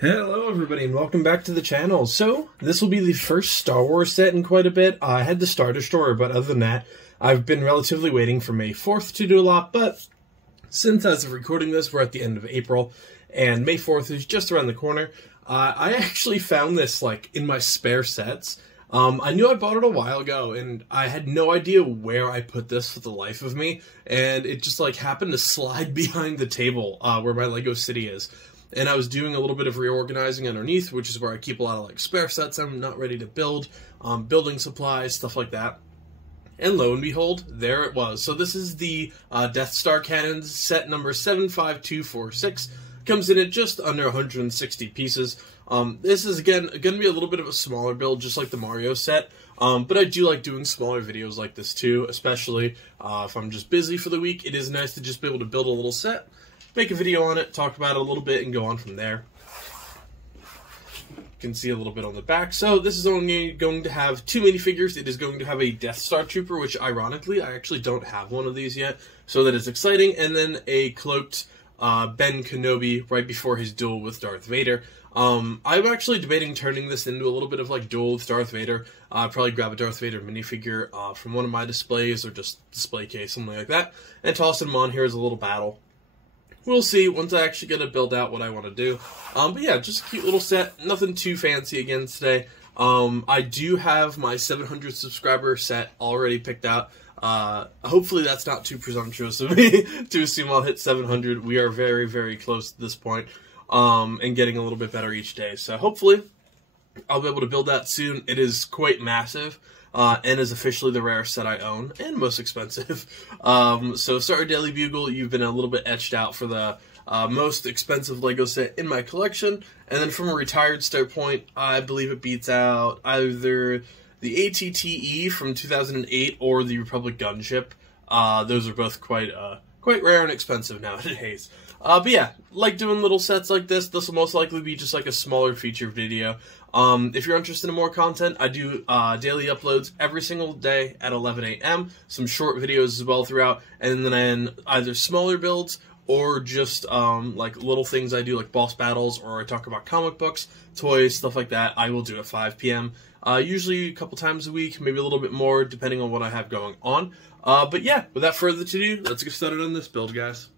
Hello everybody and welcome back to the channel. So, this will be the first Star Wars set in quite a bit. I had the Star Destroyer, but other than that, I've been relatively waiting for May 4th to do a lot, but since as of recording this, we're at the end of April, and May 4th is just around the corner, I actually found this, in my spare sets. I knew I bought it a while ago, and I had no idea where I put this for the life of me, and it just, happened to slide behind the table, where my LEGO City is. And I was doing a little bit of reorganizing underneath, which is where I keep a lot of spare sets I'm not ready to build, building supplies, stuff like that. And lo and behold, there it was. So this is the Death Star Cannons set number 75246. Comes in at just under 160 pieces. This is, again, going to be a little bit of a smaller build, just like the Mario set. But I do like doing smaller videos like this too, especially if I'm just busy for the week. It is nice to just be able to build a little set, make a video on it, talk about it a little bit, and go on from there. You can see a little bit on the back. So this is only going to have two minifigures. It is going to have a Death Star Trooper, which ironically, I actually don't have one of these yet, so that is exciting, and then a cloaked Ben Kenobi right before his duel with Darth Vader. I'm actually debating turning this into a little bit of duel with Darth Vader. Probably grab a Darth Vader minifigure from one of my displays, or just display case, something like that, and toss them on here as a little battle. We'll see once I actually get to build out what I want to do. But yeah, just a cute little set. Nothing too fancy again today. I do have my 700 subscriber set already picked out. Hopefully that's not too presumptuous of me to assume I'll hit 700. We are very, very close at this point, and getting a little bit better each day. So hopefully I'll be able to build that soon. It is quite massive. And is officially the rarest set I own, and most expensive. So Star Daily Bugle, you've been a little bit etched out for the most expensive LEGO set in my collection. And then from a retired start point, I believe it beats out either the ATTE from 2008 or the Republic Gunship. Those are both quite rare and expensive nowadays. But yeah, doing little sets like this. This will most likely be just a smaller feature video. If you're interested in more content, I do daily uploads every single day at 11 a.m. Some short videos as well throughout, and then either smaller builds or just little things I do, like boss battles, or I talk about comic books, toys, stuff like that. I will do at 5 p.m. Usually a couple times a week, maybe a little bit more, depending on what I have going on. But yeah, without further ado, let's get started on this build, guys.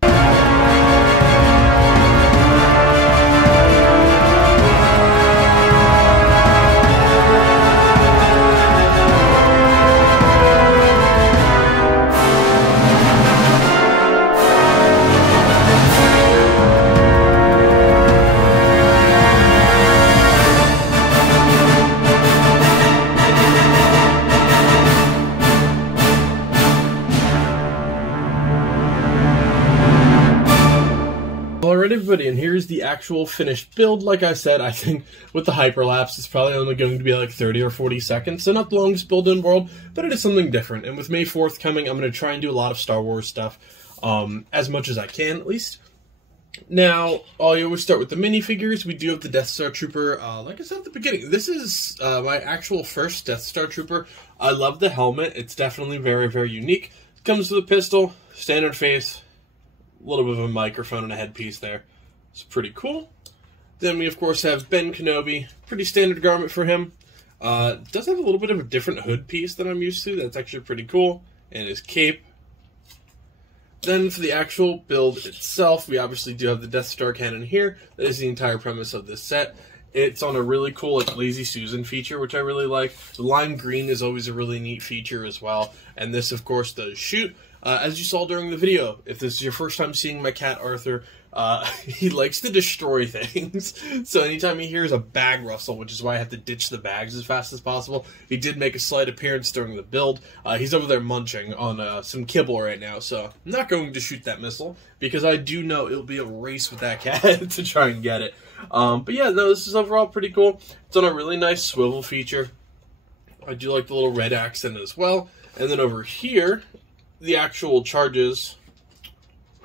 Alright everybody, and here's the actual finished build. Like I said, I think with the hyperlapse, it's probably only going to be 30 or 40 seconds, so not the longest build in the world, but it is something different. And with May 4th coming, I'm going to try and do a lot of Star Wars stuff, as much as I can, at least. Now, I always start with the minifigures. We do have the Death Star Trooper. Like I said at the beginning, this is my actual first Death Star Trooper. I love the helmet. It's definitely very, very unique. It comes with a pistol, standard face, a little bit of a microphone and a headpiece there. It's pretty cool. Then we, of course, have Ben Kenobi. Pretty standard garment for him. Does have a little bit of a different hood piece than I'm used to. That's actually pretty cool. And his cape. Then for the actual build itself, we obviously do have the Death Star cannon here. That is the entire premise of this set. It's on a really cool Lazy Susan feature, which I really like. The lime green is always a really neat feature as well. And this, of course, does shoot. As you saw during the video, if this is your first time seeing my cat Arthur, he likes to destroy things. So anytime he hears a bag rustle, which is why I have to ditch the bags as fast as possible, he did make a slight appearance during the build. He's over there munching on some kibble right now, so I'm not going to shoot that missile, because I do know it'll be a race with that cat to try and get it. But yeah, no, this is overall pretty cool. It's on a really nice swivel feature. I do like the little red accent as well. And then over here, the actual charges,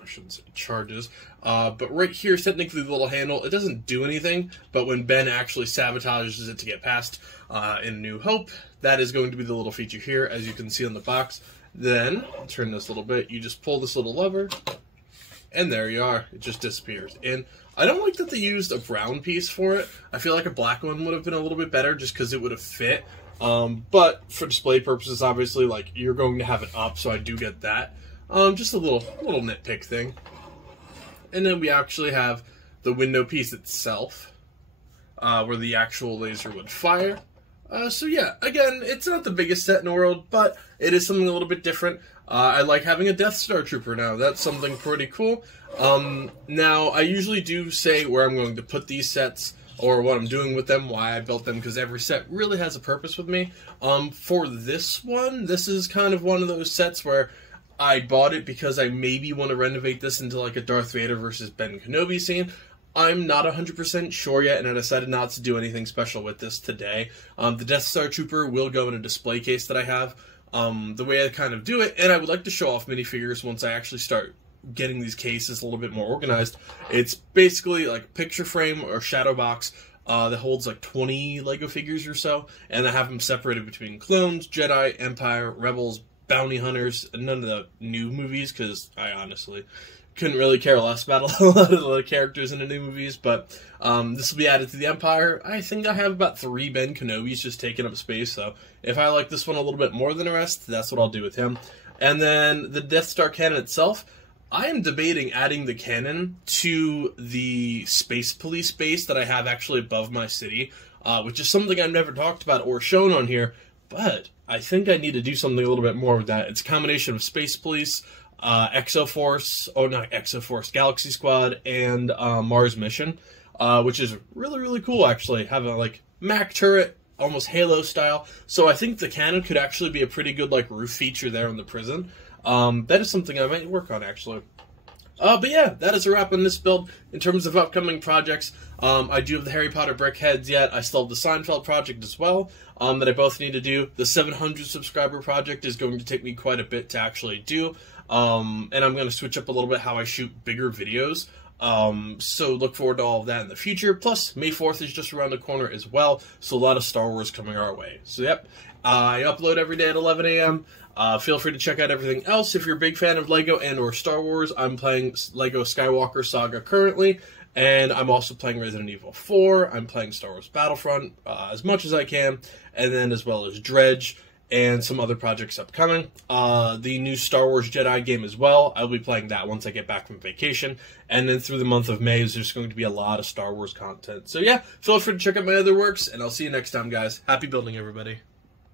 I shouldn't say charges, but right here is technically the little handle. It doesn't do anything, but when Ben actually sabotages it to get past in New Hope, that is going to be the little feature here, as you can see on the box. Then, I'll turn this a little bit, you just pull this little lever, and there you are. It just disappears. And I don't like that they used a brown piece for it. I feel like a black one would have been a little bit better just because it would have fit. But for display purposes, obviously, like, you're going to have it up, so I do get that. Just a little nitpick thing. And then we actually have the window piece itself, where the actual laser would fire. So yeah, again, it's not the biggest set in the world, but it is something a little bit different. I like having a Death Star Trooper now. That's something pretty cool. Now, I usually do say where I'm going to put these sets, or what I'm doing with them, why I built them, because every set really has a purpose with me. For this one, this is kind of one of those sets where I bought it because I maybe want to renovate this into like a Darth Vader versus Ben Kenobi scene. I'm not 100% sure yet, and I decided not to do anything special with this today. The Death Star Trooper will go in a display case that I have. The way I kind of do it, and I would like to show off minifigures once I actually start getting these cases a little bit more organized. It's basically like a picture frame or shadow box that holds like 20 Lego figures or so, and I have them separated between clones, Jedi, Empire, Rebels, Bounty Hunters, and none of the new movies, because I honestly couldn't really care less about a lot of the characters in the new movies, but this will be added to the Empire. I think I have about 3 Ben Kenobis just taking up space, so if I like this one a little bit more than the rest, that's what I'll do with him. And then the Death Star cannon itself, I am debating adding the cannon to the Space Police base that I have actually above my city, which is something I've never talked about or shown on here, but I think I need to do something a little bit more with that. It's a combination of Space Police, Exoforce, oh not Exoforce, Galaxy Squad, and Mars Mission, which is really, really cool, actually. Having a, like, Mac turret, almost Halo style. So I think the cannon could actually be a pretty good, like, roof feature there in the prison. That is something I might work on, actually. But yeah, that is a wrap on this build. In terms of upcoming projects, I do have the Harry Potter brick heads yet. I still have the Seinfeld project as well, that I both need to do. The 700 subscriber project is going to take me quite a bit to actually do. And I'm going to switch up a little bit how I shoot bigger videos. So look forward to all of that in the future. Plus, May 4th is just around the corner as well, so a lot of Star Wars coming our way. So yep, I upload every day at 11 a.m. Feel free to check out everything else. If you're a big fan of LEGO and or Star Wars, I'm playing LEGO Skywalker Saga currently, and I'm also playing Resident Evil 4. I'm playing Star Wars Battlefront as much as I can, and then as well as Dredge, and some other projects upcoming. The new Star Wars Jedi game as well. I'll be playing that once I get back from vacation. And then through the month of May, there's going to be a lot of Star Wars content. So yeah, feel free to check out my other works, and I'll see you next time, guys. Happy building, everybody.